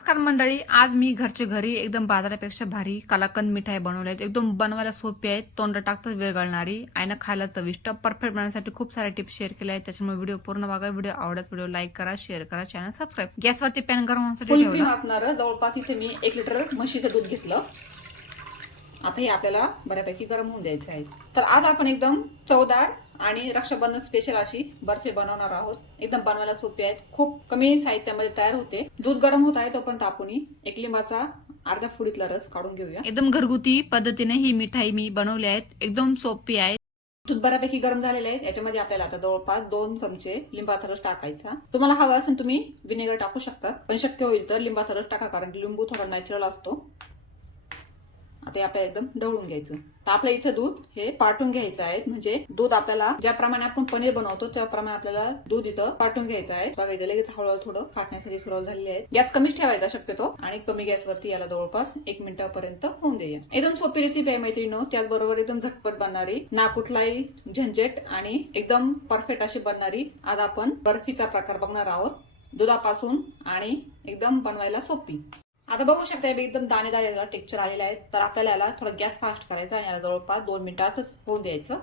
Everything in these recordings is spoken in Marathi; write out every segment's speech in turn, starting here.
नमस्कार मंडळी, आज मी घरच्या घरी एकदम बाजारापेक्षा भारी कलाकंद मिठाई बनवली आहेत. एकदम बनवायला सोपी आहेत, तोंड टाकताच वेळ घालणारी आणि खायला चविष्ट परफेक्ट बनवण्यासाठी खूप सारे टिप्स शेअर केले आहेत. त्याच्यामुळे व्हिडिओ पूर्ण बघा. व्हिडिओ आवडत व्हिडिओ लाईक करा, शेअर करा, चॅनल सबस्क्राईब. गॅसवरती पॅन गरम होण्यासाठी फुल ठेवला. क्रीम असणार जवळपास इथे मी 1 लिटर म्हशीचं दूध घेतलं. आता हे आपल्याला बऱ्यापैकी गरम होऊन द्यायचं आहे. तर आज आपण एकदम चवदार आणि रक्षाबंधन स्पेशल अशी बर्फी बनवणार आहोत. एकदम बनवायला सोपी आहेत, खूप कमी साहित्यामध्ये तयार होते. दूध गरम होत आहे तोपर्यंत आपण एक लिंबाचा अर्ध्या फुडीतला रस काढून घेऊया. एकदम घरगुती पद्धतीने ही मिठाई मी बनवली आहेत. एकदम सोपी आहे. दूध बऱ्यापैकी गरम झालेले आहे. याच्यामध्ये आपल्याला आता जवळपास 2 चमचे लिंबाचा रस टाकायचा. तुम्हाला हवा असेल तुम्ही विनेगर टाकू शकता, पण शक्य होईल तर लिंबाचा रस टाका, कारण लिंबू थोडा नॅचरल असतो. आता आपल्याला एकदम ढवळून घ्यायचं. तर आपल्या इथं दूध हे पाटून घ्यायचं आहे. म्हणजे दूध आपल्याला ज्याप्रमाणे आपण पनीर बनवतो त्याप्रमाणे आपल्याला दूध इथं पाटून घ्यायचं आहे. बघा इथे लगेच हळूहळू थोडं फाटण्यासाठी सुरुवात झालेली आहे. गॅस कमीच ठेवायचा शक्यतो आणि कमी गॅसवरती याला जवळपास 1 मिनिटापर्यंत होऊन देऊया. एकदम सोपी रेसिपी आहे मैत्रिणींनो, त्याचबरोबर एकदम झटपट बनणारी, ना कुठलाही झंझट आणि एकदम परफेक्ट अशी बनणारी आज आपण बर्फीचा प्रकार बघणार आहोत. दुधापासून आणि एकदम बनवायला सोपी. आता बघू शकता एकदम दाणेदार याला टेक्स्चर आलेला आहे. तर आपल्याला याला थोडा गॅस फास्ट करायचा आणि याला जवळपास 2 मिनिटं असंच होऊ द्यायचं.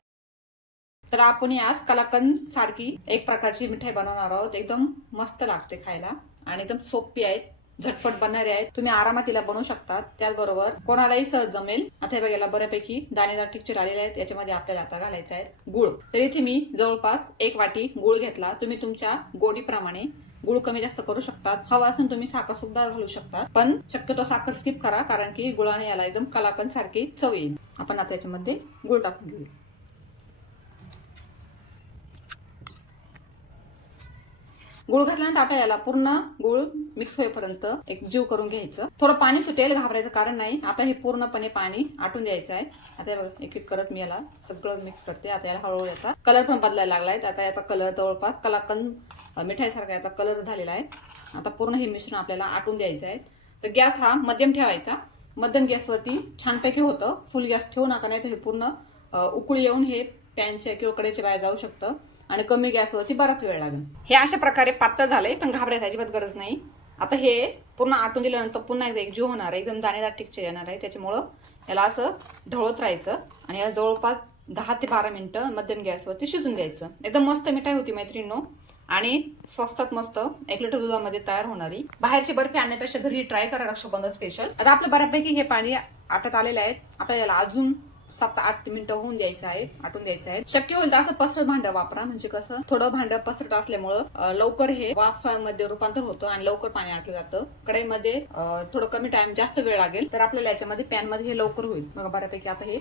तर आपण आज कलाकंद सारखी एक प्रकारची मिठाई बनवणार आहोत. एकदम मस्त लागते खायला आणि एकदम सोपी आहेत, झटपट बनणारे आहेत. तुम्ही आरामात तिला बनवू शकतात. त्याचबरोबर कोणालाही सहज जमेल. आता हे बघायला बऱ्यापैकी दाणेदार टेक्स्चर आलेले आहेत. याच्यामध्ये आपल्याला आता घालायचा आहे गुळ. तर इथे मी जवळपास 1 वाटी गुळ घेतला. तुम्ही तुमच्या गोडीप्रमाणे गुळ कमी जास्त करू शकतात. हवा असेल तुम्ही साखर सुद्धा घालू शकता, पण शक्यतो साखर स्किप करा, कारण की गुळाने याला एकदम कलाकंद सारखी चव येईल. आपण आता याच्यामध्ये गुळ टाकून घेऊ. गुळ घातल्यानंतर आपल्याला याला पूर्ण गुळ मिक्स होईपर्यंत एक जीव करून घ्यायचं. थोडं पाणी सुटेल, घाबरायचं कारण नाही. आपल्याला हे पूर्णपणे पाणी आटून द्यायचं आहे. आता बघा एक एक करत मी याला सगळं मिक्स करते. आता याला हळूहळू याचा कलर पण बदलायला लागलाय. आता याचा कलर जवळपास कलाकंद मिठाईसारखा याचा कलर झालेला आहे. आता पूर्ण हे मिश्रण आपल्याला आटून द्यायचं आहे. तर गॅस हा मध्यम ठेवायचा. मध्यम गॅसवरती छानपैकी होतं. फुल गॅस ठेवू नका, नाही तर हे पूर्ण उकळी येऊन हे पॅनच्या किंवा कडेच्या बाहेर जाऊ शकतं आणि कमी गॅसवरती बराच वेळ लागेल. हे अशा प्रकारे पातळ झालंय, पण घाबरायची अजिबात गरज नाही. आता हे पूर्ण आटून दिल्यानंतर पुन्हा एकदा एकजीव होणार आहे, एकदम दाणेदार टेक्स्चर येणार आहे. त्याच्यामुळं याला असं ढवळत राहायचं आणि याला जवळपास 10 ते 12 मिनिटं मध्यम गॅसवरती शिजून द्यायचं. एकदम मस्त मिठाई होती मैत्रिणींनो आणि स्वस्तात मस्त 1 लिटर दुधामध्ये तयार होणारी. बाहेरची बर्फी आणण्यापेक्षा घरी ट्राय करा रक्षाबंधन स्पेशल. आता आपलं बऱ्यापैकी हे पाणी आटत आलेलं आहे. आपल्याला याला अजून 7-8 मिनिटं होऊन द्यायचं आहे, आटून द्यायचं आहे. शक्य होईल तर असं पसरट भांडं वापरा, म्हणजे कसं थोडं भांडं पसरट असल्यामुळं लवकर हे वाफामध्ये रूपांतर होतं आणि लवकर पाणी आटलं जातं. कढईमध्ये थोडं कमी टाइम जास्त वेळ लागेल, तर आपल्याला याच्यामध्ये पॅन मध्ये हे लवकर होईल. बघा बऱ्यापैकी आता हे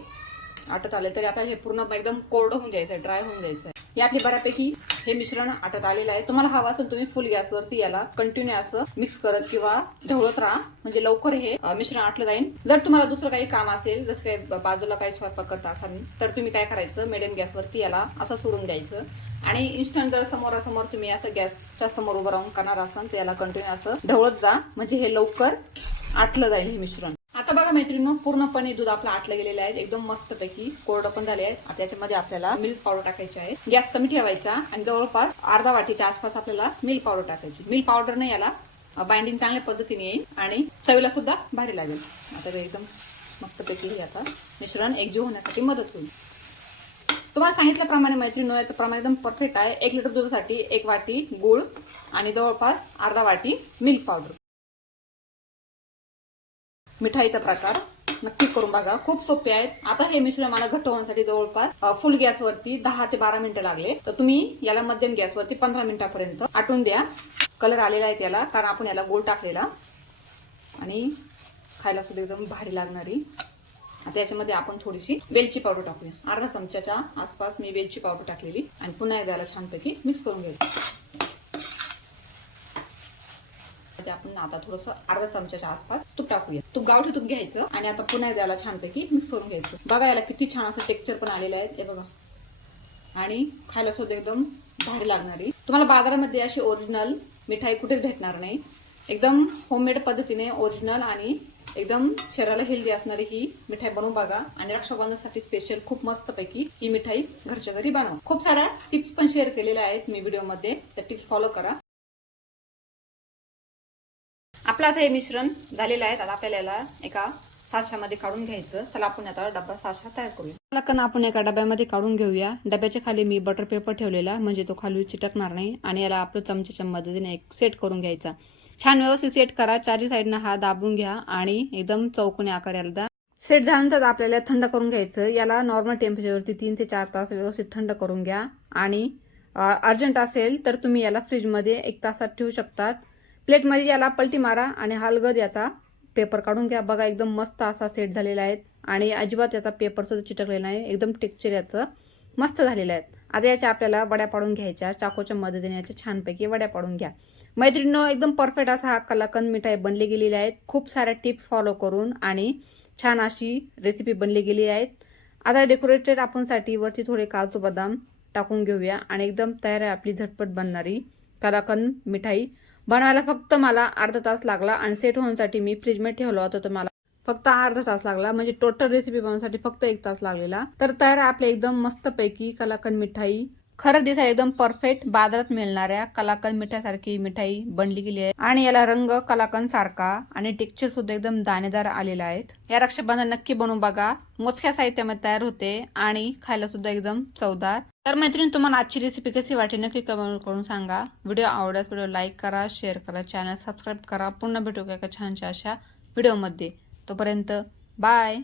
आटत आले तरी आपल्याला हे पूर्ण एकदम कोरडं होऊन द्यायचं आहे, ड्राय होऊन द्यायचं आहे. हे आपली बऱ्यापैकी हे मिश्रण आटत आलेलं आहे. तुम्हाला हवा असेल तुम्ही फुल गॅसवरती याला कंटिन्यू असं मिक्स करत किंवा ढवळत राहा, म्हणजे लवकर हे मिश्रण आटलं जाईल. जर तुम्हाला दुसरं काही काम असेल, जसं काही बाजूला काही स्वयंपाक करता असाल, तर तुम्ही काय करायचं, मिडियम गॅसवरती याला असं सोडून द्यायचं आणि इन्स्टंट जर समोरासमोर तुम्ही असं गॅसच्या समोर उभं राहून करणार असाल तर याला कंटिन्यू असं ढवळत जा, म्हणजे हे लवकर आटलं जाईल हे मिश्रण. आता बघा मैत्रिणींनो, पूर्णपणे दूध आपलं आटलं गेलेलं आहे. एकदम मस्तपैकी कोरडं पण झाले आहे. आता याच्यामध्ये आपल्याला मिल्क पावडर टाकायची आहे. गॅस कमी ठेवायचा आणि जवळपास अर्धा वाटीच्या आसपास आपल्याला मिल्क पावडर टाकायची. मिल्क पावडरने याला बाइंडिंग चांगल्या पद्धतीने येईल आणि चवीला सुद्धा भारी लागेल. आता एकदम मस्तपैकी हे आता मिश्रण एकजीव होण्यासाठी मदत होईल. तुम्हाला सांगितल्याप्रमाणे मैत्रिणींनो, याचं प्रमाण एकदम परफेक्ट आहे. 1 लिटर दुधासाठी 1 वाटी गुळ आणि जवळपास अर्धा वाटी मिल्क पावडर. मिठाईचा प्रकार नक्की करून बघा, खूप सोपे आहेत. आता हे मिश्रण मला घट्ट होण्यासाठी जवळपास फुल गॅसवरती 10 ते 12 मिनिटं लागले, तर तुम्ही याला मध्यम गॅसवरती 15 मिनिटापर्यंत आटून द्या. कलर आलेला आहे त्याला, कारण आपण याला गुळ टाकलेला आणि खायला सुद्धा एकदम भारी लागणारी. आता याच्यामध्ये आपण थोडीशी वेलची पावडर टाकूया. अर्धा चमच्याच्या आसपास मी वेलची पावडर टाकलेली आणि पुन्हा एकदा याला छानपैकी मिक्स करून घ्यायचं. आपण आता थोडंसं अर्धा चमच्याच्या आसपास तूप टाकूया. तूप गावठी तूप घ्यायचं आणि आता पुन्हा एकदा याला छानपैकी मिक्स करून घ्यायचं. बघा याला किती छान असं टेक्स्चर पण आलेलं आहे, हे बघा, आणि खायला सुद्धा एकदम भारी लागणारी. तुम्हाला बाजारामध्ये अशी ओरिजिनल मिठाई कुठेच भेटणार नाही. एकदम होममेड पद्धतीने ओरिजिनल आणि एकदम शरीराला हेल्दी असणारी ही मिठाई बनवून बघा आणि रक्षाबंधनासाठी स्पेशल खूप मस्तपैकी ही मिठाई घरच्या घरी बनवा. खूप साऱ्या टिप्स पण शेअर केलेल्या आहेत मी व्हिडिओमध्ये, त्या टिप्स फॉलो करा. आपलं आता हे मिश्रण झालेलं आहे. आता आपल्याला याला एका साच्यामध्ये काढून घ्यायचं. चला आपण आता डबा साचा तयार करूया. कलाकंद आपण एका डब्यामध्ये काढून घेऊया. डब्याच्या खाली मी बटर पेपर ठेवलेला म्हणजे तो खाली चिटकणार नाही. आणि याला आपलं चमच्याच्या मदतीने एक सेट करून घ्यायचा. छान व्यवस्थित सेट करा. चारी साईडनं हा दाबून घ्या आणि एकदम चौकोनी आकार याला द्या. सेट झाल्यानंतर आपल्याला थंड करून घ्यायचं. याला नॉर्मल टेम्परेचरवरती 3 ते 4 तास व्यवस्थित थंड करून घ्या. आणि अर्जंट असेल तर तुम्ही याला फ्रीजमध्ये 1 तासात ठेवू शकतात. प्लेटमध्ये याला पलटी मारा आणि हलगर्द याचा पेपर काढून घ्या. बघा एकदम मस्त असा सेट झालेला आहे आणि अजिबात याचा पेपर सुद्धा चिटकलेला नाही. एकदम टेक्स्चर याचं मस्त झालेलं आहे. आता याच्या आपल्याला वड्या पाडून घ्यायच्या. चाकूच्या मदतीने याच्या छानपैकी वड्या पाडून घ्या. मैत्रिणींनो, एकदम परफेक्ट असा हा कलाकंद मिठाई बनली गेलेली आहे. खूप साऱ्या टिप्स फॉलो करून आणि छान अशी रेसिपी बनली गेली आहे. आता डेकोरेटेड आपण साठी वरती थोडे काजू बदाम टाकून घेऊया आणि एकदम तयार आहे आपली झटपट बनणारी कलाकंद मिठाई. बनवायला फक्त मला अर्धा तास लागला आणि सेट होण्यासाठी मी फ्रीजमध्ये ठेवलं होतं तर मला फक्त अर्धा तास लागला. म्हणजे टोटल रेसिपी बनवण्यासाठी फक्त 1 तास लागलेला. तर तयार आहे आपल्या एकदम मस्त पैकी कलाकंद मिठाई. खरं दिसायला एकदम परफेक्ट बाजारात मिळणाऱ्या कलाकंद मिठाईसारखी मिठाई बनली गेली आहे. आणि याला रंग कलाकंद सारखा आणि टेक्स्चर सुद्धा एकदम दाणेदार आलेला आहे. या रक्षाबंधन नक्की बनवून बघा. मोजक्या साहित्यामध्ये तयार होते आणि खायला सुद्धा एकदम चवदार. तर मैत्रिणी, तुम्हाला आजची रेसिपी कशी वाटली नक्की कमेंट करून सांगा. व्हिडिओ आवडल्यास व्हिडिओ लाईक करा, शेअर करा, चॅनल सबस्क्राईब करा. पुन्हा भेटू एका छानशा अशा व्हिडिओमध्ये. तोपर्यंत बाय.